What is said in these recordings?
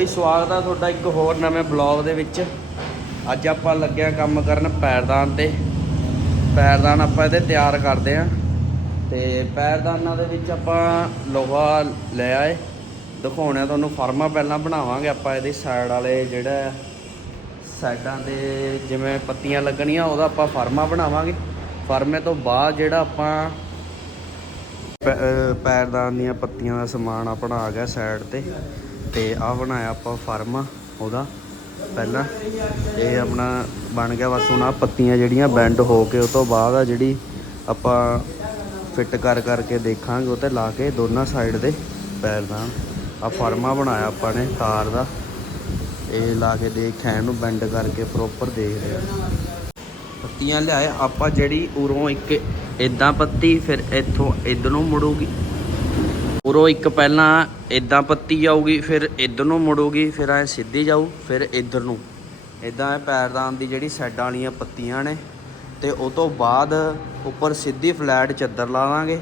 ਜੀ ਸਵਾਗਤ ਆ ਤੁਹਾਡਾ ਇੱਕ ਹੋਰ ਨਵੇਂ ਬਲੌਗ ਦੇ ਵਿੱਚ। ਅੱਜ ਆਪਾਂ ਲੱਗਿਆ ਕੰਮ ਕਰਨ ਪੈਰਦਾਨ ਤੇ। ਪੈਰਦਾਨ ਆਪਾਂ ਇਹਦੇ ਤਿਆਰ ਕਰਦੇ ਆ। ਤੇ ਪੈਰਦਾਨਾਂ ਦੇ ਵਿੱਚ ਆਪਾਂ ਲੋਹਾ ਲੈ ਆਏ। ਦਿਖਾਉਣਾ ਤੁਹਾਨੂੰ, ਫਰਮਾ ਪਹਿਲਾਂ ਬਣਾਵਾਂਗੇ ਆਪਾਂ ਇਹਦੇ ਸਾਈਡ ਵਾਲੇ ਜਿਹੜਾ ਸਾਈਡਾਂ ਦੇ ਜਿਵੇਂ ਪੱਤੀਆਂ ਲੱਗਣੀਆਂ, ਉਹਦਾ ਆਪਾਂ ਫਰਮਾ ਬਣਾਵਾਂਗੇ। ਫਰਮੇ ਤੋਂ ਬਾਅਦ ਜਿਹੜਾ ਆਪਾਂ ਪੈ- ਪੈਰਦਾਨ ਦੀਆਂ ਪੱਤੀਆਂ ਦਾ ਸਮਾਨ ਆਪਣਾ ਆ ਗਿਆ ਸਾਈਡ ਤੇ। ਤੇ ਆ ਬਣਾਇਆ ਆਪਾਂ ਫਰਮਾ ਉਹਦਾ ਪਹਿਲਾਂ। ਇਹ ਆਪਣਾ ਬਣ ਗਿਆ, ਬਸ ਹੁਣ ਆ ਪੱਤੀਆਂ ਜਿਹੜੀਆਂ ਬੈਂਡ ਹੋ ਕੇ ਉਹ ਤੋਂ ਬਾਅਦ ਆ ਜਿਹੜੀ ਆਪਾਂ ਫਿੱਟ ਕਰ ਕਰਕੇ ਦੇਖਾਂਗੇ, ਉਹ ਤੇ ਲਾ ਕੇ ਦੋਨਾਂ ਸਾਈਡ ਦੇ ਪੈਰਦਾਨ ਆ ਫਰਮਾ ਬਣਾਇਆ ਆਪਾਂ ਨੇ ਤਾਰ ਦਾ। ਇਹ ਲਾ ਕੇ ਦੇਖਿਆ ਨੂੰ ਬੈਂਡ ਕਰਕੇ ਪ੍ਰੋਪਰ ਦੇਖ ਰਿਹਾ ਪੱਤੀਆਂ ਲਿਆਏ, ਆਪਾਂ ਜਿਹੜੀ ਉਰੋਂ ਇੱਕ ਇਦਾਂ ਪੱਤੀ, ਫਿਰ ਇੱਥੋਂ ਇਧਰ ਨੂੰ ਮੁੜੂਗੀ। ਉਰੋਂ ਇੱਕ ਪਹਿਲਾਂ ਇਦਾਂ ਪੱਤੀ ਜਾਊਗੀ, ਫਿਰ ਇਧਰ ਨੂੰ ਮੁੜੂਗੀ, ਫਿਰ ਐ ਸਿੱਧੀ ਜਾਊ, ਫਿਰ ਇਧਰ ਨੂੰ। ਇਦਾਂ ਪੈਰਦਾਨ ਦੀ ਜਿਹੜੀ ਸਾਈਡਾਂ ਵਾਲੀਆਂ ਪੱਤੀਆਂ ਨੇ, ਤੇ ਉਹ ਤੋਂ ਬਾਅਦ ਉੱਪਰ ਸਿੱਧੀ ਫਲੈਟ ਚੱਦਰ ਲਾ ਦਾਂਗੇ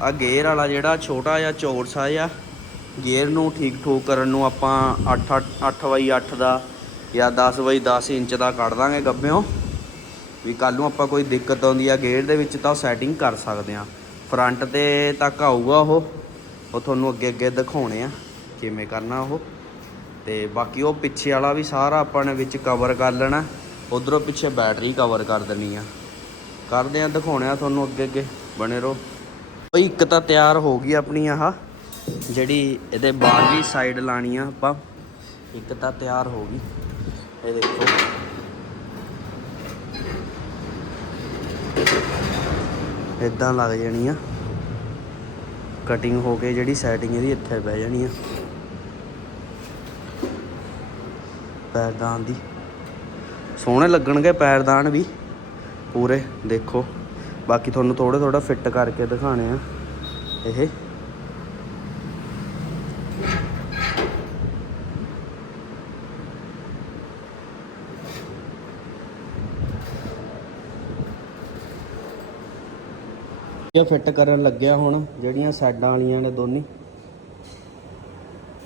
ਆ ਗੇਅਰ ਵਾਲਾ ਜਿਹੜਾ ਛੋਟਾ ਜਿਹਾ ਚੌਰਸਾ ਜਿਹਾ ਗੇਅਰ ਨੂੰ ਠੀਕ ਠੂਕ ਕਰਨ ਨੂੰ ਆਪਾਂ 8 8 ਬਾਈ 8 ਦਾ ਜਾਂ 10 ਬਾਈ 10 ਇੰਚ ਦਾ ਕੱਢ ਦਾਂਗੇ ਗੱਬਿਓਂ ਵੀ ਕੱਲ ਨੂੰ ਆਪਾਂ ਕੋਈ ਦਿੱਕਤ ਆਉਂਦੀ ਆ ਗੇਅਰ ਦੇ ਵਿੱਚ ਤਾਂ ਸੈਟਿੰਗ ਕਰ ਸਕਦੇ ਆ ਫਰੰਟ ਤੇ ਤੱਕ ਆਊਗਾ ਉਹ। ਉਹ ਤੁਹਾਨੂੰ ਅੱਗੇ ਅੱਗੇ ਦਿਖਾਉਣੇ ਆ ਕਿਵੇਂ ਕਰਨਾ ਉਹ। ਤੇ ਬਾਕੀ ਉਹ ਪਿੱਛੇ ਵਾਲਾ ਵੀ ਸਾਰਾ ਆਪਾਂ ਨੇ ਵਿੱਚ ਕਵਰ ਕਰ ਲੈਣਾ। ਉਧਰੋਂ ਪਿੱਛੇ ਬੈਟਰੀ ਕਵਰ ਕਰ ਦੇਣੀ ਆ। ਕਰਦੇ ਆ ਦਿਖਾਉਣੇ ਆ ਤੁਹਾਨੂੰ ਅੱਗੇ ਅੱਗੇ ਬਣੇ ਰਹੋ। ਉਹ ਇੱਕ ਤਾਂ ਤਿਆਰ ਹੋ ਗਈ ਆਪਣੀ ਆਹ, ਜਿਹੜੀ ਇਹਦੇ ਬਾਹਰਲੀ ਸਾਈਡ ਲਾਣੀ ਆ ਆਪਾਂ। ਇੱਕ ਤਾਂ ਤਿਆਰ ਹੋ ਗਈ। ਇਹ ਦੇਖੋ। ਇਦਾਂ ਲੱਗ ਜਾਣੀ ਆ। ਕਟਿੰਗ ਹੋ ਕੇ ਜਿਹੜੀ ਸੈਟਿੰਗ ਇਹਦੀ ਇੱਥੇ ਬਹਿ ਜਾਣੀ ਆ। ਪੈਰਦਾਨ ਦੀ। ਸੋਹਣੇ ਲੱਗਣਗੇ ਪੈਰਦਾਨ ਵੀ। ਪੂਰੇ ਦੇਖੋ। ਬਾਕੀ ਤੁਹਾਨੂੰ ਥੋੜਾ ਥੋੜਾ ਫਿੱਟ ਕਰਕੇ ਦਿਖਾਣੇ ਆ। ਇਹ ਇਹ ਫਿੱਟ ਕਰਨ ਲੱਗਿਆ ਹੁਣ, ਜਿਹੜੀਆਂ ਸਾਈਡਾਂ ਵਾਲੀਆਂ ਨੇ ਦੋਨੀ।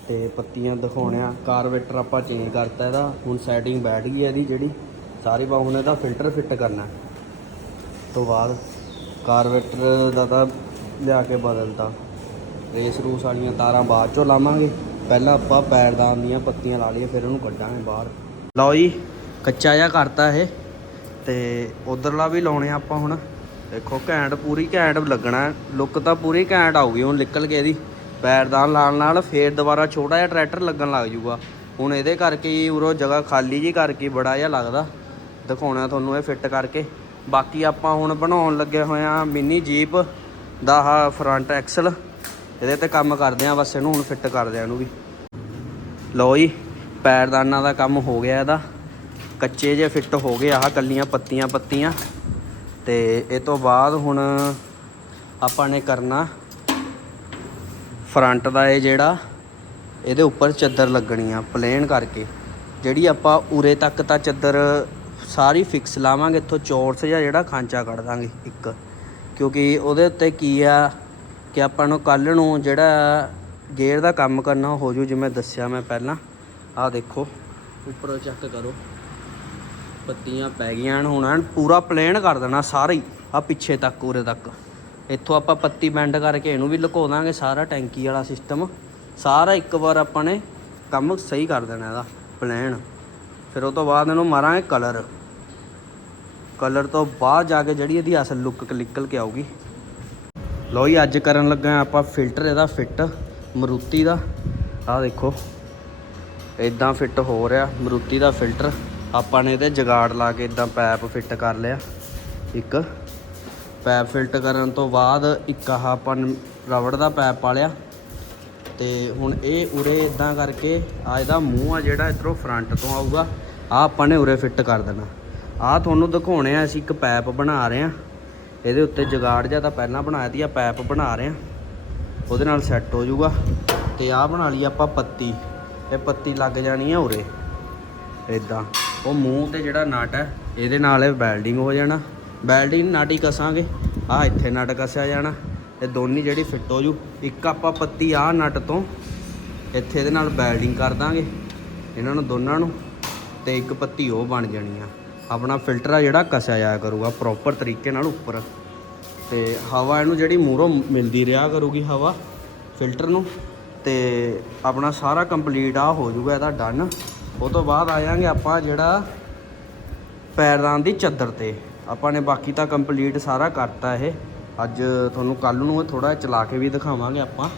ਤੇ ਪੱਤੀਆਂ ਦਿਖਾਉਣਿਆ ਕਾਰਵੇਟਰ ਆਪਾਂ ਚੇਂਜ ਕਰਤਾ ਇਹਦਾ, ਹੁਣ ਸੈਟਿੰਗ ਬੈਠ ਗਈ ਇਹਦੀ ਜਿਹੜੀ। ਸਾਰੀ ਬਾ ਹੁਣ ਇਹਦਾ ਫਿਲਟਰ ਫਿੱਟ ਕਰਨਾ। ਤੋਂ ਬਾਅਦ ਕਾਰਵੇਟਰ ਦਾ ਤਾਂ ਲਿਆ ਕੇ ਬਦਲਤਾ। ਰੇਸ ਰੂਸ ਵਾਲੀਆਂ ਤਾਰਾਂ ਬਾਅਦ ਚੋਂ ਲਾਵਾਂਗੇ। ਪਹਿਲਾਂ ਆਪਾਂ ਪੈਰਦਾਨ ਦੀਆਂ ਪੱਤੀਆਂ ਲਾ ਲਈਏ ਫਿਰ ਉਹਨੂੰ ਕੱਢਾਂਗੇ ਬਾਹਰ। ਲਓ ਜੀ, ਕੱਚਾ ਜਿਹਾ ਕਰਤਾ ਇਹ। ਤੇ ਉਧਰਲਾ ਵੀ ਲਾਉਣੇ ਆ ਆਪਾਂ ਹੁਣ। ਦੇਖੋ, ਘੈਂਟ, ਪੂਰੀ ਘੈਂਟ ਲੱਗਣਾ ਲੁੱਕ ਤਾਂ ਪੂਰੀ ਘੈਂਟ ਆਊਗੀ, ਹੁਣ ਨਿਕਲ ਕੇ ਇਹਦੀ ਪੈਰਦਾਨ ਲਾਣ ਨਾਲ ਫੇਰ ਦੁਬਾਰਾ ਛੋਟਾ ਜਿਹਾ ਟਰੈਕਟਰ ਲੱਗਣ ਲੱਗ ਜੂਗਾ ਹੁਣ ਇਹਦੇ ਕਰਕੇ ਹੀ ਉਰੋਂ ਜਗ੍ਹਾ ਖਾਲੀ ਜੀ ਕਰਕੇ ਬੜਾ ਜਿਹਾ ਲੱਗਦਾ। ਦਿਖਾਉਣਾ ਤੁਹਾਨੂੰ ਇਹ ਫਿੱਟ ਕਰਕੇ। ਬਾਕੀ ਆਪਾਂ ਹੁਣ ਬਣਾਉਣ ਲੱਗੇ ਹੋਏ ਆ ਮਿੰਨੀ ਜੀਪ ਦਾ ਆਹ ਫਰੰਟ ਐਕਸਲ ਇਹਦੇ ਤੇ ਕੰਮ ਕਰਦੇ ਆ ਬਸ ਇਹਨੂੰ ਹੁਣ ਫਿੱਟ ਕਰਦੇ ਆ ਇਹਨੂੰ ਵੀ। ਲਓ ਜੀ, ਪੈਰਦਾਨਾਂ ਦਾ ਕੰਮ ਹੋ ਗਿਆ ਇਹਦਾ। ਕੱਚੇ ਜੇ ਫਿੱਟ ਹੋ ਗਏ ਆਹ ਕੱਲੀਆਂ ਪੱਤੀਆਂ ਪੱਤੀਆਂ ਤੇ ਇਹ ਤੋਂ ਬਾਅਦ ਹੁਣ ਆਪਾਂ ਨੇ ਕਰਨਾ ਫਰੰਟ ਦਾ ਇਹ ਜਿਹੜਾ, ਇਹਦੇ ਉੱਪਰ ਚੱਦਰ ਲੱਗਣੀ ਆ, ਪਲੇਨ ਕਰਕੇ। ਜਿਹੜੀ ਆਪਾਂ ਉਰੇ ਤੱਕ ਤਾਂ ਚੱਦਰ ਸਾਰੀ ਫਿਕਸ ਲਾਵਾਂਗੇ, ਇੱਥੋਂ ਚੌਰਸ ਜਾਂ ਜਿਹੜਾ ਖਾਂਚਾ ਕੱਢ ਦਾਂਗੇ, ਇੱਕ। ਕਿਉਂਕਿ ਉਹਦੇ ਉੱਤੇ ਕੀ ਆ ਕਿ ਆਪਾਂ ਨੂੰ ਕੱਲ ਨੂੰ ਜਿਹੜਾ ਗੇਅਰ ਦਾ ਕੰਮ ਕਰਨਾ ਹੋ ਜੂ ਜਿਵੇਂ ਦੱਸਿਆ ਮੈਂ ਪਹਿਲਾਂ। ਆਹ ਦੇਖੋ, ਉੱਪਰੋਂ ਚੈੱਕ ਕਰੋ। ਪੱਤੀਆਂ ਪੈ ਗਈਆਂ ਹਨ, ਹੁਣ ਐਨ ਪੂਰਾ ਪਲੇਨ ਕਰ ਦੇਣਾ ਸਾਰਾ ਹੀ ਆ ਪਿੱਛੇ ਤੱਕ, ਉਰੇ ਤੱਕ। ਇੱਥੋਂ ਆਪਾਂ ਪੱਤੀ ਬੈਂਡ ਕਰਕੇ ਇਹਨੂੰ ਵੀ ਲੁਕੋ ਦਾਂਗੇ, ਸਾਰਾ ਟੈਂਕੀ ਵਾਲਾ ਸਿਸਟਮ ਸਾਰਾ ਇੱਕ ਵਾਰ ਆਪਾਂ ਨੇ ਕੰਮ ਸਹੀ ਕਰ ਦੇਣਾ ਇਹਦਾ ਪਲੇਨ ਫਿਰ ਉਹ ਤੋਂ ਬਾਅਦ ਇਹਨੂੰ ਮਾਰਾਂਗੇ ਕਲਰ ਕਲਰ ਤੋਂ ਬਾਅਦ ਜਾ ਕੇ ਜਿਹੜੀ ਇਹਦੀ ਅਸਲ ਲੁੱਕ ਨਿਕਲ ਕੇ ਆਊਗੀ। ਲੋ ਜੀ, ਅੱਜ ਕਰਨ ਲੱਗਾ ਆਪਾਂ ਫਿਲਟਰ ਇਹਦਾ ਫਿੱਟ ਮਰੂਤੀ ਦਾ। ਆਹ ਦੇਖੋ ਇਦਾਂ ਫਿੱਟ ਹੋ ਰਿਹਾ, ਮਰੂਤੀ ਦਾ ਫਿਲਟਰ ਆਪਾਂ ਨੇ ਇਹਦੇ ਜਗਾੜ ਲਾ ਕੇ ਇਦਾਂ ਪੈਪ ਫਿੱਟ ਕਰ ਲਿਆ, ਇੱਕ। ਪੈਪ ਫਿੱਟ ਕਰਨ ਤੋਂ ਬਾਅਦ ਇੱਕ ਆਹ ਆਪਾਂ ਰਬੜ ਦਾ ਪੈਪ ਪਾਲਿਆ। ਤੇ ਹੁਣ ਇਹ ਉਰੇ ਇਦਾਂ ਕਰਕੇ ਆ ਇਹਦਾ ਮੂੰਹ ਆ ਜਿਹੜਾ ਇਧਰੋਂ ਫਰੰਟ ਤੋਂ ਆਊਗਾ ਆ ਆਪਾਂ ਨੇ ਉਰੇ ਫਿੱਟ ਕਰ ਦੇਣਾ। ਆ ਤੁਹਾਨੂੰ ਦਿਖਾਉਣੇ ਆ, ਅਸੀਂ ਇੱਕ ਪੈਪ ਬਣਾ ਰਹੇ ਆ ਇਹਦੇ ਉੱਤੇ ਜਗਾੜ ਜਾਂ ਤਾਂ ਪਹਿਲਾਂ ਬਣਾਇਆ ਸੀ ਆ ਪੈਪ ਬਣਾ ਰਹੇ ਆ ਉਹਦੇ ਨਾਲ ਸੈੱਟ ਹੋ ਜਾਊਗਾ। ਤੇ ਆ ਬਣਾ ਲਈ ਆਪਾਂ ਪੱਤੀ। ਇਹ ਪੱਤੀ ਲੱਗ ਜਾਣੀ ਆ ਉਰੇ। ਇਦਾਂ ਉਹ ਮੂੰਹ ਤੇ ਜਿਹੜਾ ਨਟ ਹੈ, ਇਹਦੇ ਨਾਲ ਇਹ ਵੈਲਡਿੰਗ ਹੋ ਜਾਣਾ। ਵੈਲਡਿੰਗ ਨਟ ਹੀ ਕਸਾਂਗੇ। ਆ ਇੱਥੇ ਨਟ ਕਸਿਆ ਜਾਣਾ। ਤੇ ਦੋਨੀ ਜਿਹੜੀ ਫਿੱਟ ਹੋ ਜੂ, ਇੱਕ ਆਪਾਂ ਪੱਤੀ ਆ ਨਟ ਤੋਂ ਇੱਥੇ ਇਹਦੇ ਨਾਲ ਵੈਲਡਿੰਗ ਕਰ ਦਾਂਗੇ, ਇਹਨਾਂ ਨੂੰ ਦੋਨਾਂ ਨੂੰ, ਤੇ ਇੱਕ ਪੱਤੀ ਉਹ ਬਣ ਜਾਣੀ ਆ। ਆਪਣਾ ਫਿਲਟਰ ਆ ਜਿਹੜਾ ਕਸਿਆ ਜਾਇਆ ਕਰੂਗਾ ਪ੍ਰੋਪਰ ਤਰੀਕੇ ਨਾਲ ਉੱਪਰ। ਤੇ ਹਵਾ ਇਹਨੂੰ ਜਿਹੜੀ ਮੂਹਰੋਂ ਮਿਲਦੀ ਰਿਹਾ ਕਰੂਗੀ ਹਵਾ ਫਿਲਟਰ ਨੂੰ, ਤੇ ਆਪਣਾ ਸਾਰਾ ਕੰਪਲੀਟ ਆ ਹੋ ਜਾਊਗਾ ਇਹਦਾ ਡਨ ਉਹ ਤੋਂ ਬਾਅਦ ਆ ਜਾਾਂਗੇ ਆਪਾਂ ਜਿਹੜਾ ਪੈਰਦਾਨ ਦੀ ਚਾਦਰ ਤੇ। ਆਪਾਂ ਨੇ ਬਾਕੀ ਤਾਂ ਕੰਪਲੀਟ ਸਾਰਾ ਕਰਤਾ ਇਹ। ਅੱਜ ਤੁਹਾਨੂੰ ਕੱਲ ਨੂੰ ਥੋੜਾ ਚਲਾ ਕੇ ਵੀ ਦਿਖਾਵਾਂਗੇ ਆਪਾਂ।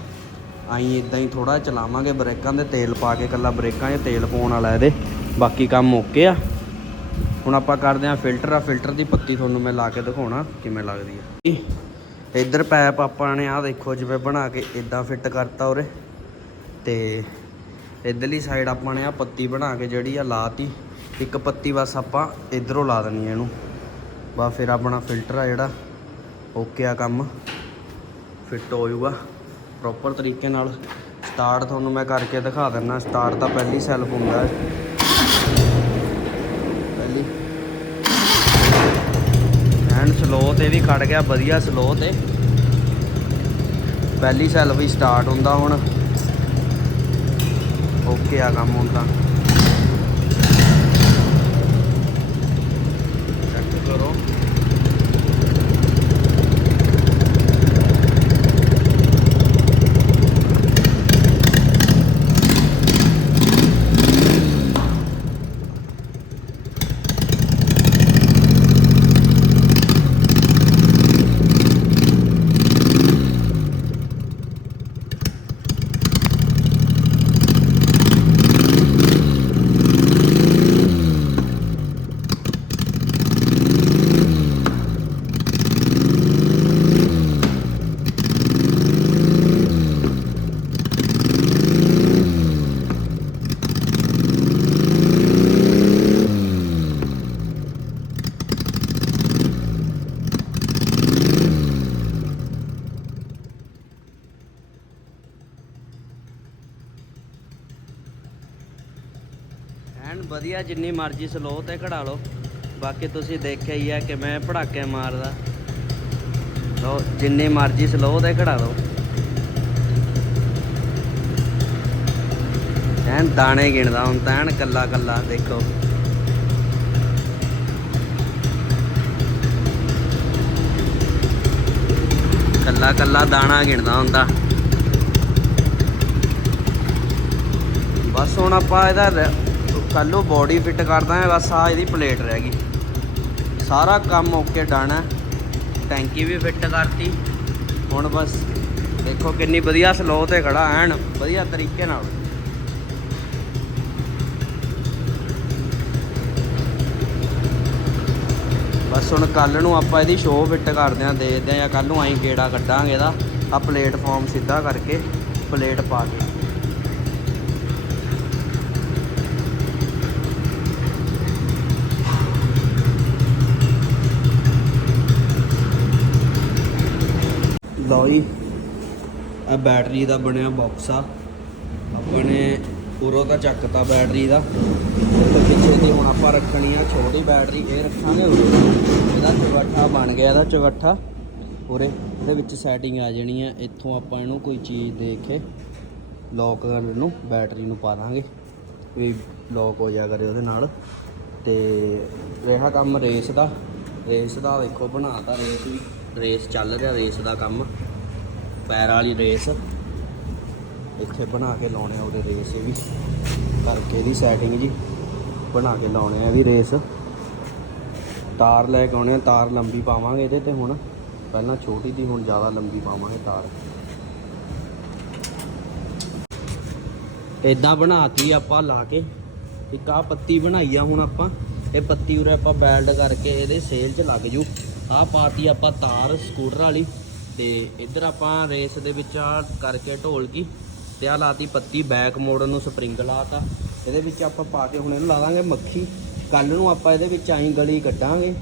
ਆਈ ਇਦਾਂ ਹੀ ਥੋੜਾ ਚਲਾਵਾਂਗੇ ਬ੍ਰੇਕਾਂ ਦੇ, ਤੇਲ ਪਾ ਕੇ ਕੱਲਾ ਬ੍ਰੇਕਾਂ 'ਚ ਤੇਲ ਪਾਉਣ ਵਾਲਾ ਇਹਦੇ। ਬਾਕੀ ਕੰਮ ਓਕੇ ਆ। ਹੁਣ ਆਪਾਂ ਕਰਦੇ ਆਂ ਫਿਲਟਰ। ਆ ਫਿਲਟਰ ਦੀ ਪੱਤੀ ਤੁਹਾਨੂੰ ਮੈਂ ਲਾ ਕੇ ਦਿਖਾਉਣਾ ਕਿਵੇਂ ਲੱਗਦੀ ਆ। ਇੱਧਰ ਪੈਪ ਆਪਾਂ ਨੇ ਆ ਦੇਖੋ ਜਿਵੇਂ ਬਣਾ ਕੇ ਇਦਾਂ ਫਿੱਟ ਕਰਤਾ ਉਰੇ। ਤੇ ਇਧਰਲੀ ਸਾਈਡ ਆਪਾਂ ਨੇ ਆ ਪੱਤੀ ਬਣਾ ਕੇ ਜਿਹੜੀ ਆ ਲਾਤੀ। ਇੱਕ ਪੱਤੀ ਬਸ ਆਪਾਂ ਇਧਰੋਂ ਲਾ ਦੇਣੀ ਆ ਇਹਨੂੰ। ਬਸ ਫਿਰ ਆਪਣਾ ਫਿਲਟਰ ਆ ਜਿਹੜਾ ਓਕੇ ਆ ਕੰਮ। ਫਿੱਟ ਹੋ ਜਾਊਗਾ। ਪ੍ਰੋਪਰ ਤਰੀਕੇ ਨਾਲ ਸਟਾਰਟ ਤੁਹਾਨੂੰ ਮੈਂ ਕਰਕੇ ਦਿਖਾ ਦਿੰਨਾ। ਸਟਾਰਟ ਤਾਂ ਪਹਿਲੀ ਸੈਲਫ ਹੁੰਦਾ ਹੈ। ਪਹਿਲੀ। ਐਂਡ ਸਲੋ ਤੇ ਵੀ ਖੜ ਗਿਆ, ਵਧੀਆ ਸਲੋ ਤੇ। ਪਹਿਲੀ ਸੈਲਫ ਹੀ ਸਟਾਰਟ ਹੁੰਦਾ ਹੁਣ। ਓਕੇ ਆ ਕੰਮ ਹੁਣ ਤਾਂ ਚੈੱਕ ਕਰੋ ਐਨ ਜਿੰਨੀ ਮਰਜ਼ੀ ਸਲੋ ਤੇ ਖੜਾ ਲਓ। ਬਾਕੀ ਤੁਸੀਂ ਦੇਖਿਆ ਹੀ ਆ ਕਿ ਮੈਂ ਪੜਾਕੇ ਮਾਰਦਾ। ਲੋ ਜਿੰਨੀ ਮਰਜ਼ੀ ਸਲੋ ਤੇ ਖੜਾ ਲਓ। ਐਨ ਦਾਣੇ ਗਿਣਦਾ ਹੁਣ ਤਾਂ, ਐਨ ਕੱਲਾ ਕੱਲਾ, ਦੇਖੋ। ਕੱਲਾ ਕੱਲਾ ਦਾਣਾ ਗਿਣਦਾ ਹੁੰਦਾ ਬਸ ਹੁਣ ਆਪਾਂ ਇਹਦਾ ਕੱਲ ਨੂੰ ਬੋਡੀ ਫਿੱਟ ਕਰਦਾ ਹੈ, ਬਸ ਆ ਇਹਦੀ ਪਲੇਟ ਰਹਿ ਗਈ। ਸਾਰਾ ਕੰਮ ਓਕੇ ਡਨ ਹੈ। ਟੈਂਕੀ ਵੀ ਫਿੱਟ ਕਰਤੀ। ਹੁਣ ਬਸ ਦੇਖੋ ਕਿੰਨੀ ਵਧੀਆ ਸਲੋ ਤੇ ਖੜਾ, ਐਨ ਵਧੀਆ ਤਰੀਕੇ ਨਾਲ। ਬਸ ਹੁਣ ਕੱਲ ਨੂੰ ਆਪਾਂ ਇਹਦੀ ਸ਼ੋਅ ਫਿੱਟ ਕਰਦੇ ਆਂ ਦੇਖਦੇ ਆਂ ਜਾਂ ਕੱਲ ਨੂੰ ਆਈ ਗੇੜਾ ਕੱਢਾਂਗੇ ਇਹਦਾ। ਆ ਪਲੇਟਫਾਰਮ ਸਿੱਧਾ ਕਰਕੇ ਪਲੇਟ ਪਾ ਕੇ। ਲਓ ਜੀ। ਆ ਬੈਟਰੀ ਦਾ ਬਣਿਆ ਬਾਕਸ ਆ। ਆਪਾਂ ਨੇ ਉਰੋਂ ਤਾਂ ਚੱਕਤਾ ਬੈਟਰੀ ਦਾ। ਤੇ ਪਿੱਛੇ ਦੀ ਹੁਣ ਆਪਾਂ ਰੱਖਣੀ ਆ ਛੋਟੀ ਬੈਟਰੀ, ਇਹ ਰੱਖਾਂਗੇ ਉਰੇ। ਇਹਦਾ ਚੁਗੱਠਾ ਬਣ ਗਿਆ, ਇਹਦਾ ਚੁਗੱਠਾ ਉਰੇ, ਇਹਦੇ ਵਿੱਚ ਸੈਟਿੰਗ ਆ ਜਾਣੀ ਆ। ਇੱਥੋਂ ਆਪਾਂ ਇਹਨੂੰ ਕੋਈ ਚੀਜ਼ ਦੇਖ ਕੇ ਲੋਕ ਕਰਨ ਨੂੰ, ਬੈਟਰੀ ਨੂੰ ਪਾ ਦਾਂਗੇ। ਵੀ ਲੋਕ ਹੋ ਜਾ ਕਰੇ ਉਹਦੇ ਨਾਲ। ਤੇ ਰਿਹਾ ਕੰਮ ਰੇਸ ਦਾ। ਰੇਸ ਦਾ ਦੇਖੋ ਬਣਾਤਾ ਰੇਸ ਵੀ। ਰੇਸ ਚੱਲ ਰਿਹਾ, ਰੇਸ ਦਾ ਕੰਮ। ਪੈਰ ਵਾਲੀ ਰੇਸ। ਇੱਥੇ ਬਣਾ ਕੇ ਲਾਉਣੇ ਆ ਉਹਦੇ ਰੇਸ ਇਹ ਵੀ। ਕਰਕੇ ਇਹਦੀ ਸੈਟਿੰਗ ਜੀ। ਬਣਾ ਕੇ ਲਾਉਣੇ ਆ ਵੀ ਰੇਸ। ਤਾਰ ਲੈ ਕੇ ਆਉਣੇ ਆ, ਤਾਰ ਲੰਬੀ ਪਾਵਾਂਗੇ ਇਹਦੇ ਤੇ ਹੁਣ। ਪਹਿਲਾਂ ਛੋਟੀ ਦੀ ਹੁਣ ਜ਼ਿਆਦਾ ਲੰਬੀ ਪਾਵਾਂਗੇ ਤਾਰ। ਇਦਾਂ ਬਣਾਤੀ ਆਪਾਂ ਲਾ ਕੇ। ਇੱਕ ਆ ਪੱਤੀ ਬਣਾਈ ਆ ਹੁਣ ਆਪਾਂ। ਇਹ ਪੱਤੀ ਉਰੇ ਆਪਾਂ ਬੈਲਡ ਕਰਕੇ ਇਹਦੇ ਸੇਲ 'ਚ ਲੱਗ ਜੂ। ਆ ਪਾਤੀ ਆਪਾਂ ਤਾਰ, ਸਕੂਟਰ ਵਾਲੀ। ਤੇ ਇੱਧਰ ਆਪਾਂ ਰੇਸ ਦੇ ਵਿੱਚ ਆ ਕਰਕੇ ਢੋਲਕੀ ਤੇ ਆ ਲਾਤੀ ਪੱਤੀ ਬੈਕ ਮੋੜਨ ਨੂੰ ਸਪਰਿੰਗ ਲਾਤਾ। ਇਹਦੇ ਵਿੱਚ ਆਪਾਂ ਪਾ ਕੇ ਹੁਣ ਇਹਨੂੰ ਲਾ ਦਾਂਗੇ ਮੱਖੀ। ਕੱਲ ਨੂੰ ਆਪਾਂ ਇਹਦੇ ਵਿੱਚ ਆਈ ਗਲੀ ਕੱਢਾਂਗੇ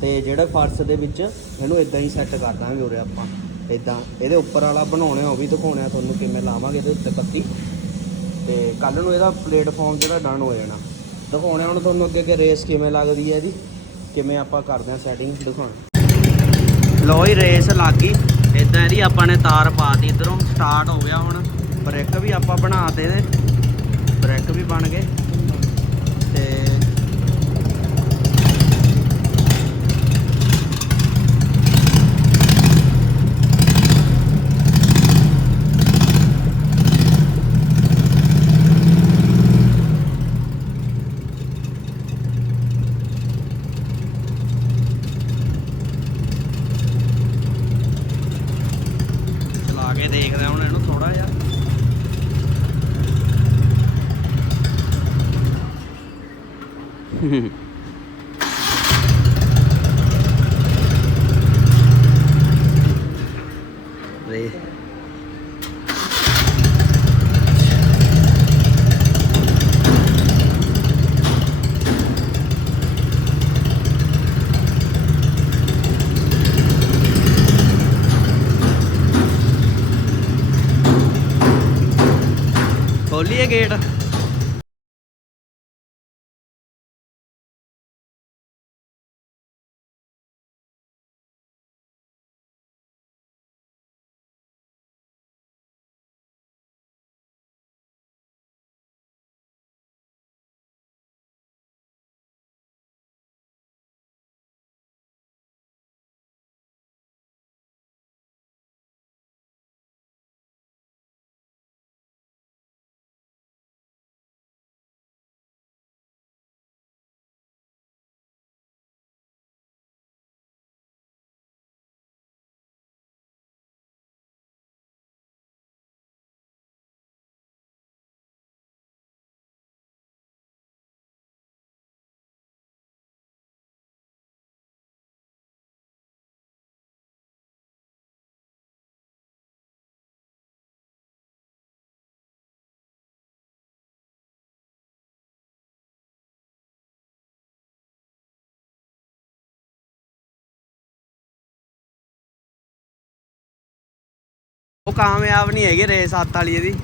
ਤੇ ਜਿਹੜਾ ਫਰਸ਼ ਦੇ ਵਿੱਚ ਇਹਨੂੰ ਇਦਾਂ ਹੀ ਸੈੱਟ ਕਰ ਦਾਂਗੇ ਉਰੇ ਆਪਾਂ। ਇਦਾਂ ਇਹਦੇ ਉੱਪਰ ਵਾਲਾ ਬਣਾਉਣੇ ਆ ਉਹ ਵੀ ਦਿਖਾਉਣੇ ਆ ਤੁਹਾਨੂੰ ਕਿਵੇਂ ਲਾਵਾਂਗੇ ਇਹਦੇ ਉੱਤੇ ਪੱਤੀ। ਤੇ ਕੱਲ ਨੂੰ ਇਹਦਾ ਪਲੇਟਫਾਰਮ ਜਿਹੜਾ ਡਨ ਹੋ ਜਾਣਾ। ਦਿਖਾਉਣੇ ਹੁਣ ਤੁਹਾਨੂੰ ਅੱਗੇ ਕਿ ਰੇਸ ਕਿਵੇਂ ਲੱਗਦੀ ਹੈ ਇਹਦੀ, ਕਿਵੇਂ ਆਪਾਂ ਕਰਦੇ ਆ ਸੈਟਿੰਗ ਦਿਖਾਉਣ। ਲੋ ਹੀ ਰੇਸ ਲੱਗ ਗਈ। ਇਦਾਂ ਇਹਦੀ ਆਪਾਂ ਨੇ ਤਾਰ ਪਾਤੀ, ਇਧਰੋਂ ਸਟਾਰਟ ਹੋ ਗਿਆ ਹੁਣ। ਬ੍ਰੇਕ ਵੀ ਆਪਾਂ ਬਣਾਤੇ ਇਹਦੇ ਬ੍ਰੇਕ ਵੀ ਬਣ ਗਏ। खोलिए गेट ਉਹ ਕਾਮਯਾਬ ਨਹੀਂ ਹੈਗੇ ਰੇਸ ਹੱਥ ਵਾਲੀ ਇਹਦੀ।